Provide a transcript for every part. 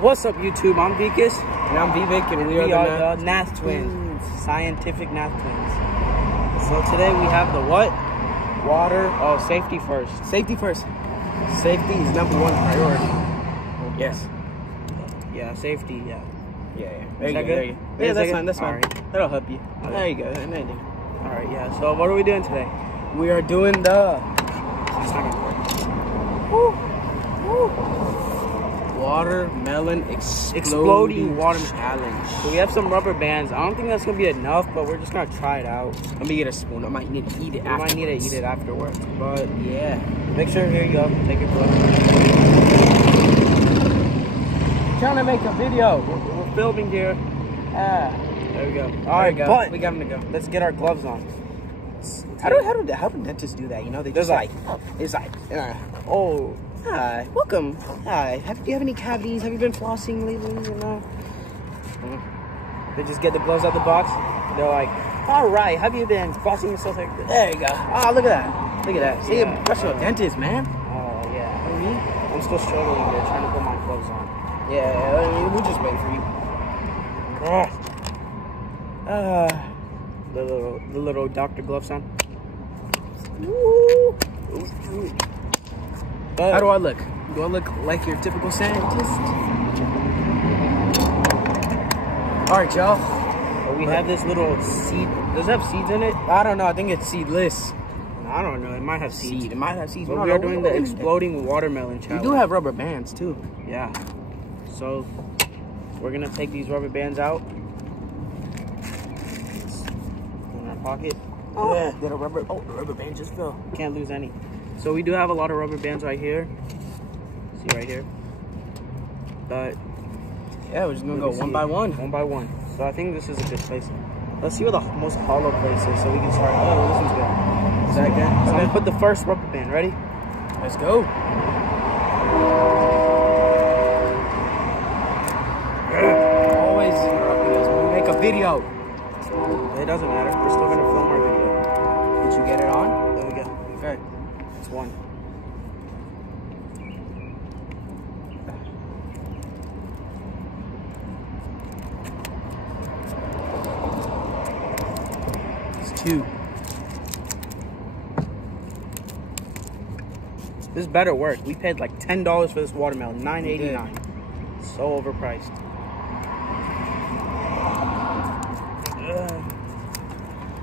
What's up, YouTube? I'm Vikas. And I'm Vivek, and we are the Nath Twins. Scientific Nath Twins. So today we have the what? Water. Oh, safety first. Safety first. Safety is #1 priority. Yes. Yeah, safety, yeah. Yeah. There you go. Yeah, that's fine, that's fine. Right. That'll help you. Okay. There you go. Alright, yeah. So what are we doing today? We are doing the watermelon exploding watermelon challenge. So we have some rubber bands. I don't think that's gonna be enough, but we're just gonna try it out. Let me get a spoon. I might need to eat it afterwards. I might need to eat it afterwards. But yeah. Make sure, here you go. Take your gloves. Trying to make a video. We're filming here. There we go. Alright, but we got them to go. Let's get our gloves on. How do dentists do that? You know, they just oh, hi, welcome. Hi, do you have any cavities? Have you been flossing lately? You know, they just get the gloves out the box. They're like, all right, have you been flossing yourself like this? There you go. Oh, look at that. Look at that. See, yeah. I'm professional dentist, man. Oh yeah. I'm still struggling here, trying to put my gloves on. Yeah, we'll just wait for you. The little doctor gloves on. How do I look? Do I look like your typical scientist? All right, y'all. We have this little seed. Does it have seeds in it? I don't know. I think it's seedless. I don't know. It might have seeds. It might have seeds. But we are doing the exploding watermelon challenge. We do have rubber bands too. Yeah. So we're gonna take these rubber bands out in our pocket. Oh, yeah. The rubber band just fell. Can't lose any. So we do have a lot of rubber bands right here. See right here. But yeah, we're just gonna go one by one. One by one. So I think this is a good place. Let's see where the most hollow place is so we can start. Oh, this one's good. Is that good? So I'm gonna put the first rubber band. Ready? Let's go. Always interrupting us when we make a video. It doesn't matter. We're still gonna film our video. Did you get it on? There we go. Okay. It's one. It's 2. This better work. We paid like $10 for this watermelon. $9.89. So overpriced.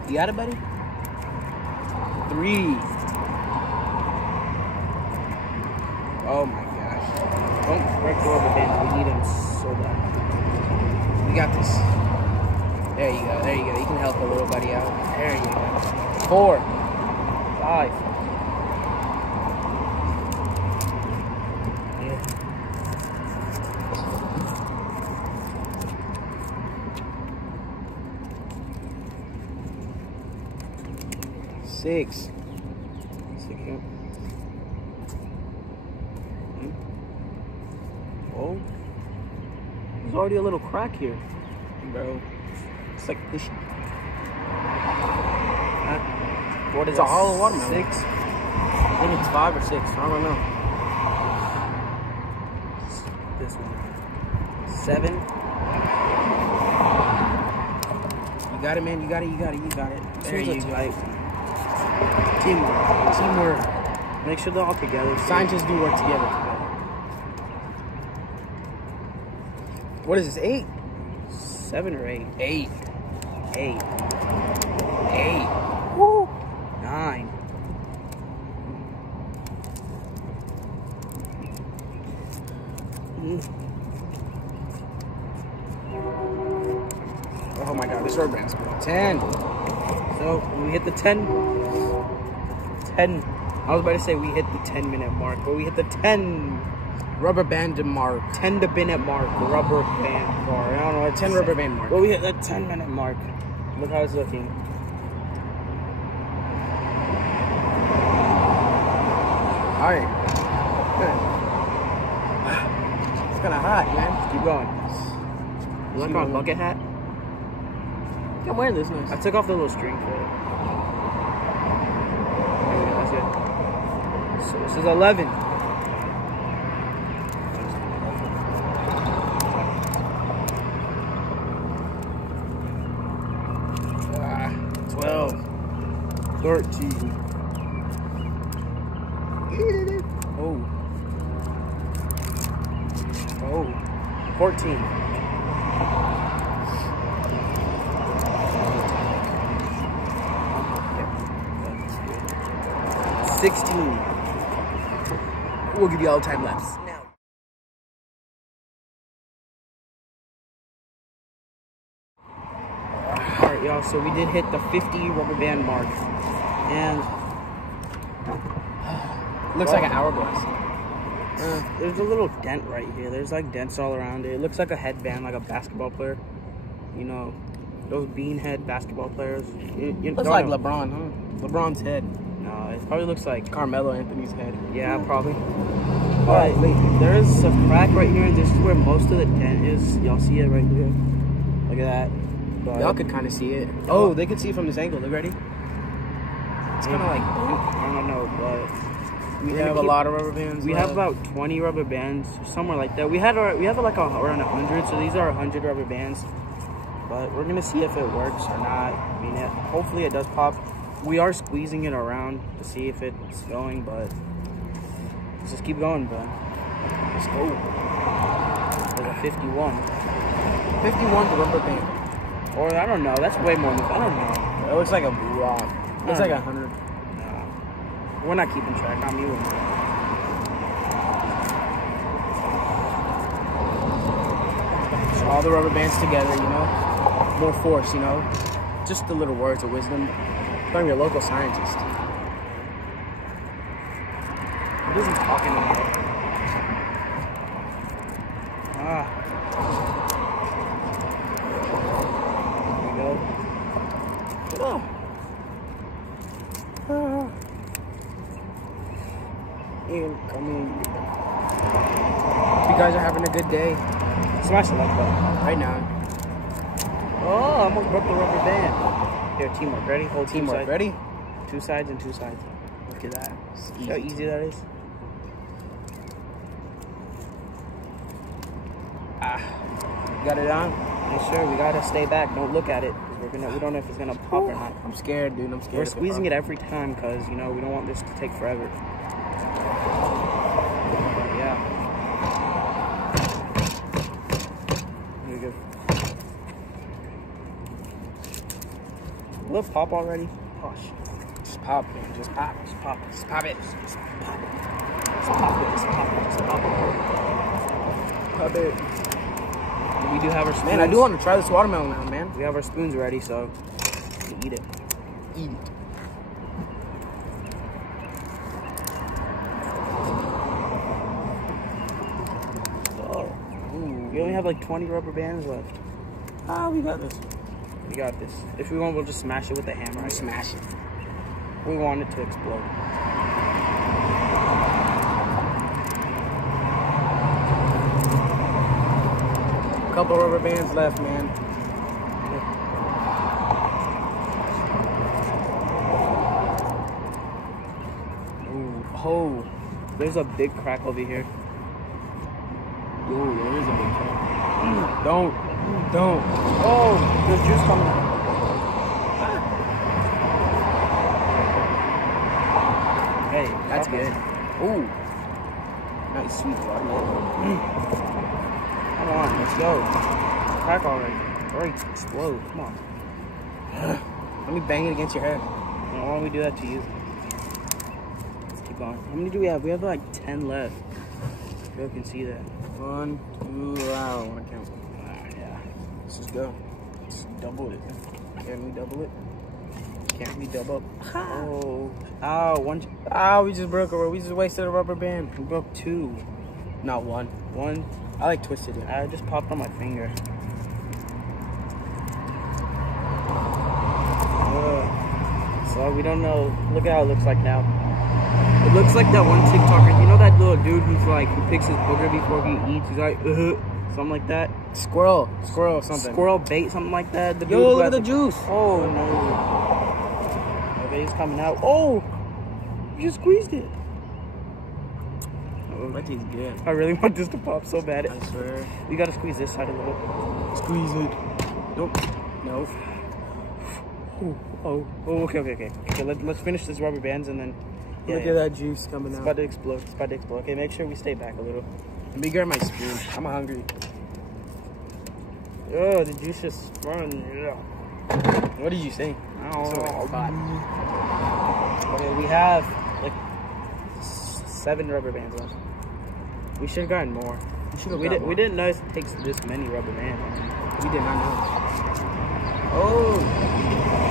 You got it, buddy? 3. Oh my gosh. Don't break the rubber bands. We need them so bad. We got this. There you go. There you go. You can help a little buddy out. There you go. 4. 5. Six. Oh, there's already a little crack here, Bro. It's like this. What is it's a hollow watermelon. 6. I think it's 5 or 6. I don't know. This one. 7. You got it, man. You got it. You got it. You got it. There you go. Teamwork. Teamwork. Make sure they're all together. Scientists do work together. What is this? 8? 7 or 8? 8. 8. 8. Woo. 9. Oh my god, this rubber band's going 10. So when we hit the 10, I was about to say we hit the 10-minute mark, but we hit the 10 rubber band mark. 10-minute mark, rubber band mark. I don't know what 10 rubber band mark. But we hit the 10-minute mark. Look how it's looking. All right. Good. It's kind of hot, man. Keep going. You like my bucket hat? I'm wearing this nice. I took off the little string for it. That's it. So this is 11. 13. Oh. Oh. 14. 16. We'll give you all time lapse now. Alright, y'all, so we did hit the 50 rubber band mark. And Looks like an hourglass. there's a little dent right here. There's like dents all around it. It looks like a headband, like a basketball player. You know, those beanhead basketball players. Looks like LeBron, huh? LeBron's head. No, it probably looks like Carmelo Anthony's head. Yeah, probably. But there is a crack right here, and this is where most of the dent is. Y'all see it right here? Look at that. Y'all could kind of see it. Oh, they could see it from this angle. Look, ready? It's kind of like, I don't know, but we have a lot of rubber bands. We have about 20 rubber bands, somewhere like that. We have like around 100, so these are 100 rubber bands. But we're gonna see if it works or not. I mean, hopefully it does pop. We are squeezing it around to see if it's going, but let's just keep going, bro. Let's go. There's a 51. 51 the rubber band. Or I don't know. That's way more than I don't know. It looks like a rock. It looks like 100. Nah. We're not keeping track. Not me. So all the rubber bands together, you know, more force, you know, just the little words of wisdom from your local scientist. What is he talking about? Ah. There we go. Oh. Incoming. You guys are having a good day. Smash the like button. Right now. Oh, I almost broke the rubber band. Here, teamwork. Ready? Hold Teamwork. sides. Ready? 2 sides and 2 sides. Look at that. See how easy that is? Got it on? Make sure we gotta stay back. Don't look at it. We don't know if it's gonna pop or not. I'm scared, dude. I'm scared. We're squeezing it every time because, you know, we don't want this to take forever. Yeah. Here we go. Will it pop already? Oh, shit. Just pop, man. Just pop. Just pop. Just pop it. Just pop it. Just pop it. Just pop it. Just pop it. Pop it. We do have our spoons. Man, I do want to try this watermelon now, man. We have our spoons ready, so eat it. Eat it. Oh. Ooh, we only have like 20 rubber bands left. Ah, we got this. We got this. If we want, we'll just smash it with a hammer. We'll smash it. We want it to explode. Couple rubber bands left, man. Ooh. Oh, there's a big crack over here. Ooh, there is a big crack. Don't. Oh, there's juice coming out. Hey, That's good. Ooh. Nice sweet watermelon. Come on, let's go. Crack already. Already explode. Come on. Let me bang it against your head. Why don't we do that to you? Let's keep going. How many do we have? We have like 10 left. You can see that. 1, 2, I want to count. Yeah. Let's just go. Let's double it. Can we double it? Can't we double? Oh. Ow. One. Ah, we just broke it. We just wasted a rubber band. We broke 2. Not one. One. I like twisted it. I just popped on my finger. So we don't know. Look at how it looks like now. It looks like that one TikToker. You know that little dude who's like, who picks his booger before he eats? He's like, something like that. Squirrel something. Squirrel bait, something like that. The Yo, dude look at the juice. Oh, no. Okay, he's coming out. Oh! You just squeezed it. Oh, that tastes good. I really want this to pop so bad. I swear. We gotta squeeze this side a little. Squeeze it. Nope. Nope. Okay. Let's finish this rubber bands and then. Look at that juice coming It's out. about to explode. It's about to explode. Okay, make sure we stay back a little. Let me grab my spoon. I'm hungry. Oh, the juice is running. Yeah. What did you say? Oh, So hot. okay, we have like 7 rubber bands left. We should have gotten more. We didn't know it takes this many rubber bands. We did not know. Oh,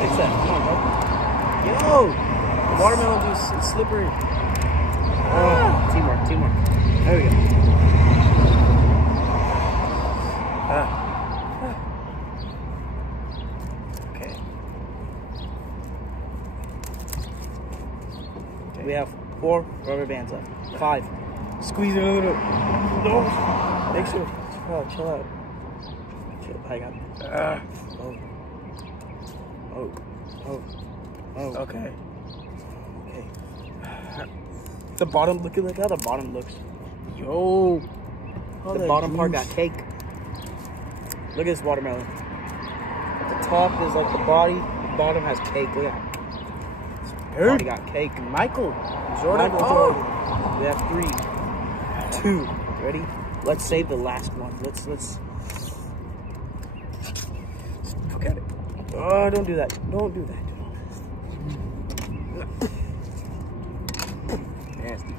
It's that. Come on, yo, watermelon juice. It's slippery. Oh, teamwork. There we go. Okay. We have 4 rubber bands left. 5. Squeeze it a little. No. Make sure. Chill out. Chill. I got it. Oh. Okay. The bottom, look how the bottom looks. Yo. The bottom part got cake. Look at this watermelon. The top is like the body. The bottom has cake. Look at that. The body got cake. Michael Jordan. We have 3, 2. Ready? Let's save the last one. Let's look at it. Oh, don't do that. Don't do that. Nasty.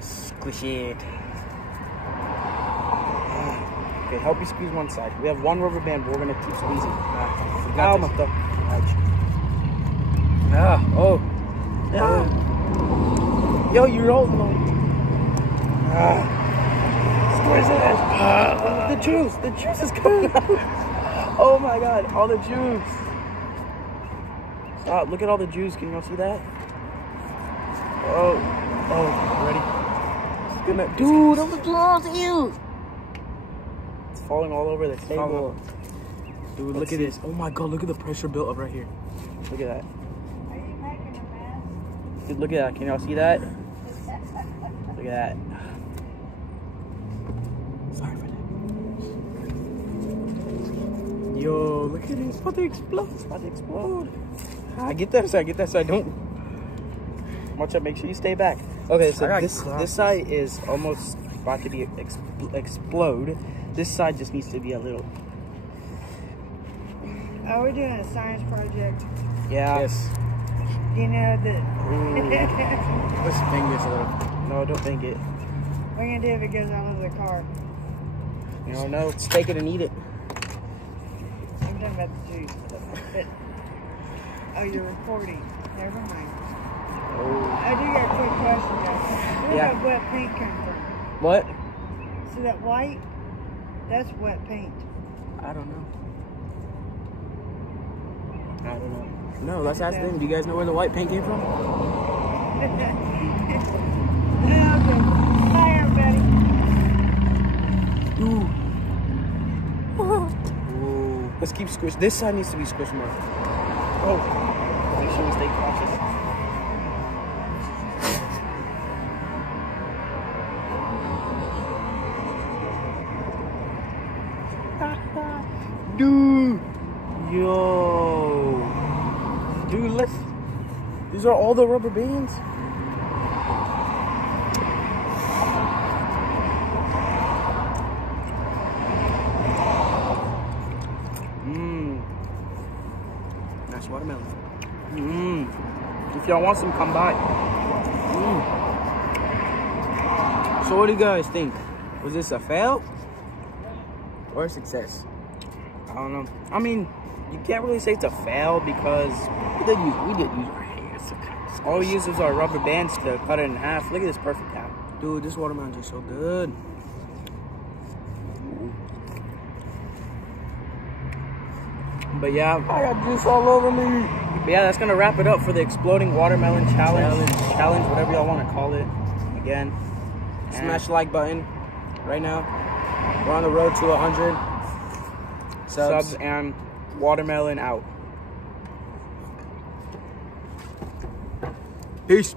Squish it. Okay, help me squeeze one side. We have 1 rubber band, but we're gonna keep squeezing. Got Ow, this. my thumb. Oh. Ah. Yo, you're old, man. Squeeze it. The juice is coming out. Oh my god, all the juice. Stop, look at all the juice. Can y'all see that? Oh, ready? Dude, I'm close to you. It's falling all over the table. Dude, look at this. Oh my god, look at the pressure built up right here. Look at that. Dude, look at that. Can y'all see that? Look at that. Sorry for that. Yo, look at it. It's about to explode. It's about to explode. Get that side. Don't. Watch out. Make sure you stay back. Okay, so I got this glasses. side is almost about to be explode. This side just needs to be a little. Oh, we're doing a science project. Yeah. Yes. You know that Let's bang this a little. No, don't think it. we're gonna do if it goes out of the car. You don't know. Let's take it and eat it. I'm talking about the juice. But, oh, you're recording. Never mind. Oh. I do got a quick question, guys. Where Yeah. did that wet paint come from? What? See that white? That's wet paint. I don't know. I don't know. No, let's ask them. Do you guys know where the white paint came from? Okay. Hi, everybody. Ooh. Let's keep squish. This side needs to be squished more. Oh. Make sure we stay cautious. Dude. Yo. Dude, these are all the rubber bands. Nice watermelon. If y'all want some, come by. So what do you guys think? Was this a fail or a success? I don't know. I mean, you can't really say it's a fail because We did use our hands to kind of all we used was our rubber bands to cut it in half. Look at this perfect half. Dude, this watermelon is so good. But yeah, I got juice all over me. that's gonna wrap it up for the exploding watermelon challenge, whatever y'all want to call it. Again, Smash the like button right now. We're on the road to 100 subs and watermelon out. Peace.